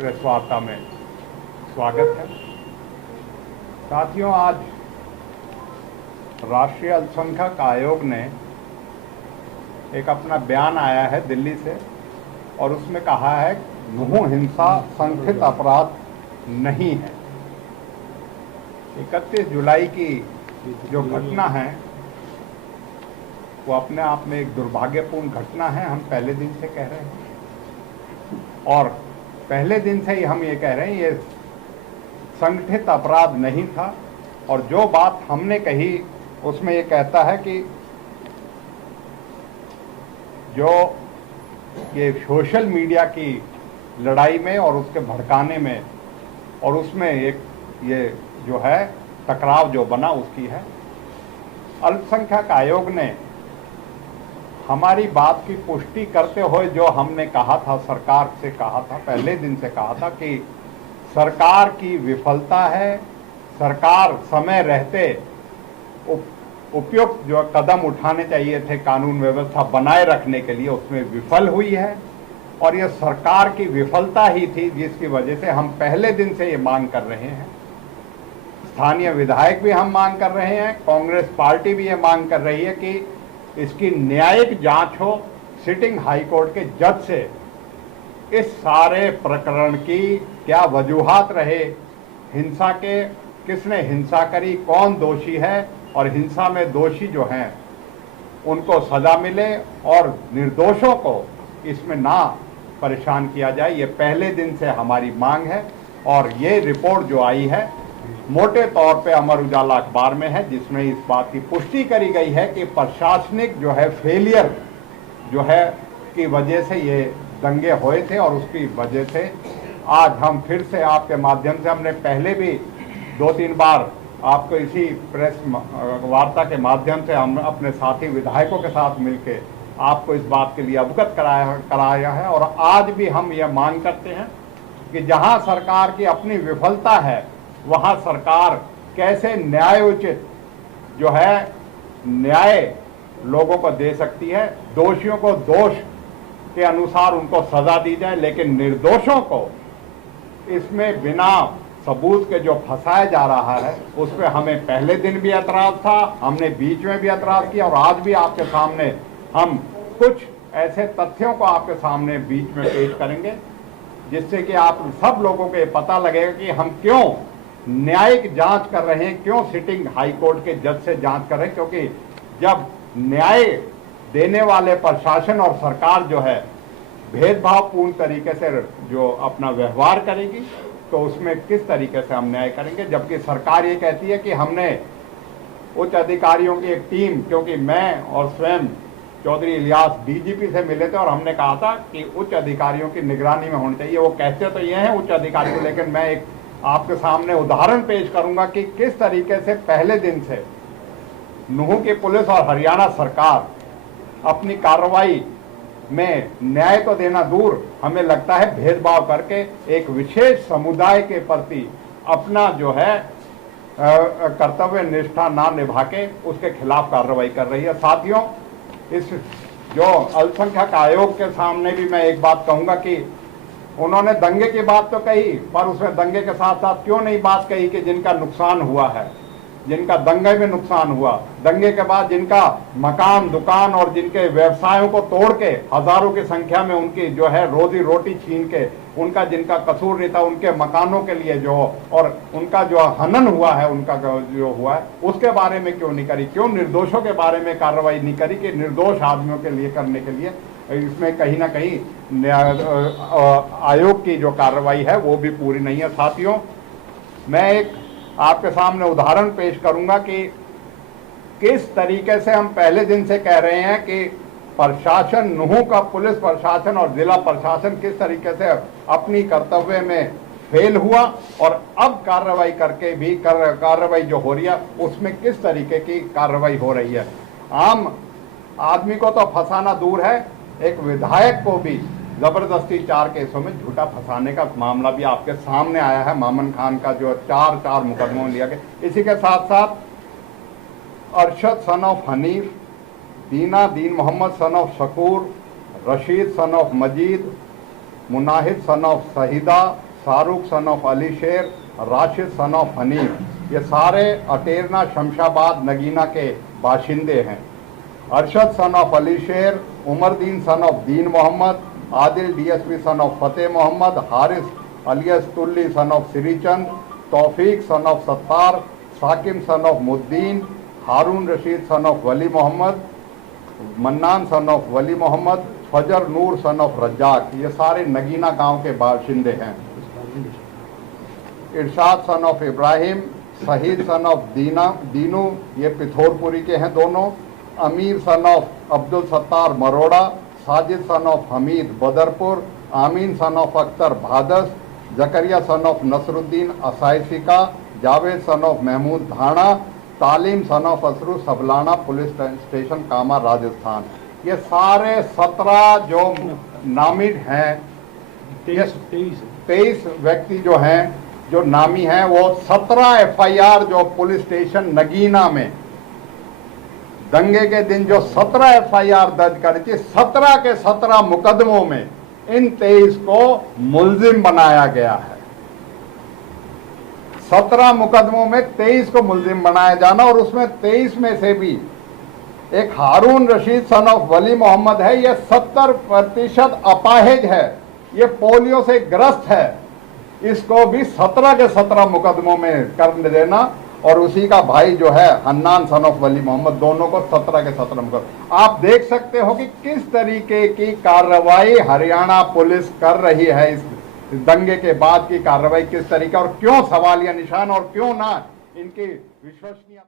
Press वार्ता में स्वागत है। साथियों, आज राष्ट्रीय अल्पसंख्यक आयोग ने एक अपना बयान आया है दिल्ली से और उसमें कहा है नूह हिंसा संगठित अपराध नहीं है। 31 जुलाई की जो घटना है वो अपने आप में एक दुर्भाग्यपूर्ण घटना है। हम पहले दिन से कह रहे हैं और पहले दिन से ही हम ये कह रहे हैं ये संगठित अपराध नहीं था। और जो बात हमने कही उसमें ये कहता है कि जो ये सोशल मीडिया की लड़ाई में और उसके भड़काने में और उसमें एक ये जो है टकराव जो बना उसकी है। अल्पसंख्यक आयोग ने हमारी बात की पुष्टि करते हुए जो हमने कहा था, सरकार से कहा था, पहले दिन से कहा था कि सरकार की विफलता है। सरकार समय रहते उपयुक्त जो कदम उठाने चाहिए थे कानून व्यवस्था बनाए रखने के लिए, उसमें विफल हुई है। और यह सरकार की विफलता ही थी जिसकी वजह से हम पहले दिन से ये मांग कर रहे हैं। स्थानीय विधायक भी हम मांग कर रहे हैं, कांग्रेस पार्टी भी ये मांग कर रही है कि इसकी न्यायिक जांच हो सिटिंग हाई कोर्ट के जज से। इस सारे प्रकरण की क्या वजूहात रहे, हिंसा के किसने हिंसा करी, कौन दोषी है और हिंसा में दोषी जो हैं उनको सजा मिले और निर्दोषों को इसमें ना परेशान किया जाए। ये पहले दिन से हमारी मांग है और ये रिपोर्ट जो आई है मोटे तौर पे अमर उजाला अखबार में है, जिसमें इस बात की पुष्टि करी गई है कि प्रशासनिक जो है फेलियर जो है की वजह से ये दंगे हुए थे। और उसकी वजह से आज हम फिर से आपके माध्यम से, हमने पहले भी 2-3 बार आपको इसी प्रेस वार्ता के माध्यम से हम अपने साथी विधायकों के साथ मिलके आपको इस बात के लिए अवगत कराया है। और आज भी हम यह मांग करते हैं कि जहां सरकार की अपनी विफलता है वहां सरकार कैसे न्यायोचित जो है न्याय लोगों को दे सकती है। दोषियों को दोष के अनुसार उनको सजा दी जाए, लेकिन निर्दोषों को इसमें बिना सबूत के जो फंसाया जा रहा है उस पर हमें पहले दिन भी एतराज था, हमने बीच में भी एतराज किया और आज भी आपके सामने हम कुछ ऐसे तथ्यों को आपके सामने बीच में पेश करेंगे जिससे कि आप सब लोगों को ये पता लगेगा कि हम क्यों न्यायिक जांच कर रहे हैं, क्यों सिटिंग हाई कोर्ट के जज से जांच कर रहे हैं। क्योंकि जब न्याय देने वाले प्रशासन और सरकार जो है भेदभावपूर्ण तरीके से जो अपना व्यवहार करेगी तो उसमें किस तरीके से हम न्याय करेंगे। जबकि सरकार ये कहती है कि हमने उच्च अधिकारियों की एक टीम, क्योंकि मैं और स्वयं चौधरी इलियास डीजीपी से मिले थे और हमने कहा था कि उच्च अधिकारियों की निगरानी में होनी चाहिए। वो कहते तो ये हैं उच्च अधिकारी को, लेकिन मैं एक आपके सामने उदाहरण पेश करूंगा कि किस तरीके से पहले दिन से नूह की पुलिस और हरियाणा सरकार अपनी कार्रवाई में न्याय तो देना दूर, हमें लगता है भेदभाव करके एक विशेष समुदाय के प्रति अपना जो है कर्तव्य निष्ठा ना निभा के उसके खिलाफ कार्रवाई कर रही है। साथियों, इस जो अल्पसंख्यक आयोग के सामने भी मैं एक बात कहूंगा कि उन्होंने दंगे की बात तो कही, पर उसमें दंगे के साथ साथ क्यों नहीं बात कही कि जिनका नुकसान हुआ है, जिनका दंगे में नुकसान हुआ, दंगे के बाद जिनका मकान दुकान और जिनके व्यवसायों को तोड़ के हजारों की संख्या में उनकी जो है रोजी रोटी छीन के उनका जिनका कसूर नहीं था उनके मकानों के लिए जो और उनका जो हनन हुआ है, उनका जो हुआ है उसके बारे में क्यों नहीं करी, क्यों निर्दोषों के बारे में कार्रवाई नहीं करी कि निर्दोष आदमियों के लिए करने के लिए इसमें कहीं ना कहीं आयोग की जो कार्रवाई है वो भी पूरी नहीं है। साथियों, मैं एक आपके सामने उदाहरण पेश करूंगा कि किस तरीके से हम पहले दिन से कह रहे हैं कि प्रशासन, नूह का पुलिस प्रशासन और जिला प्रशासन किस तरीके से अपनी कर्तव्य में फेल हुआ और अब कार्रवाई करके भी कार्रवाई जो हो रही है उसमें किस तरीके की कार्रवाई हो रही है। आम आदमी को तो फंसाना दूर है, एक विधायक को भी जबरदस्ती 4 केसों में झूठा फंसाने का मामला भी आपके सामने आया है। मामन खान का जो 4 मुकदमों में लिया गया। इसी के साथ साथ अरशद सन of Hanif, Deen Mohammad son of Shakoor, Rashid son of Majeed, Munahid son of Shahida, Shahrukh son of Ali Sher, Rashid sun of Hanif, ये सारे अटेरना शमशाबाद नगीना के बाशिंदे हैं। अरशद सन ऑफ अली शेर, Umardeen son of Deen Mohammad, Adil DSP son of Fateh Mohammad, Haris alias Tulli son of Shrichand, Taufiq son of Sattar, Sakim son of Muddin, Haroon Rashid son of Wali Mohammad, Mannan son of Wali Mohammad, Fazar Noor son of Razzaq, ये सारे नगीना गांव के बाशिंदे हैं। इरशाद सन ऑफ इब्राहिम, शहीद सन ऑफ दीनू, ये पिथौरपुरी के हैं दोनों। Amir son of Abdul Sattar Maroda, Sajid son of Hamid Badarpur, Amin son of Akhtar Bhadas, Zakariya son of Nasruddin असाइसिका, Javed son of Mahmood Dhana, Talim son of Asru Sablana police station Kama Rajasthan. ये सारे 17 जो नामित हैं, 23 व्यक्ति जो हैं, जो नामी हैं, वो 17 एफआईआर जो पुलिस स्टेशन नगीना में दंगे के दिन जो 17 एफआईआर दर्ज करी थी, 17 के 17 मुकदमों में इन 23 को मुल्जिम बनाया गया है। 17 मुकदमों में 23 को मुल्जिम बनाया जाना, और उसमें 23 में से भी एक हारून रशीद सन ऑफ वली मोहम्मद है, ये 70% अपाहिज है, ये पोलियो से ग्रस्त है, इसको भी 17 के 17 मुकदमों में कर देना, और उसी का भाई जो है हन्नान सन ऑफ वली मोहम्मद, दोनों को 17 के 17 मुकदमे। आप देख सकते हो कि किस तरीके की कार्रवाई हरियाणा पुलिस कर रही है, इस दंगे के बाद की कार्रवाई किस तरीके, और क्यों सवालिया निशान, और क्यों ना इनकी विश्वसनीयता।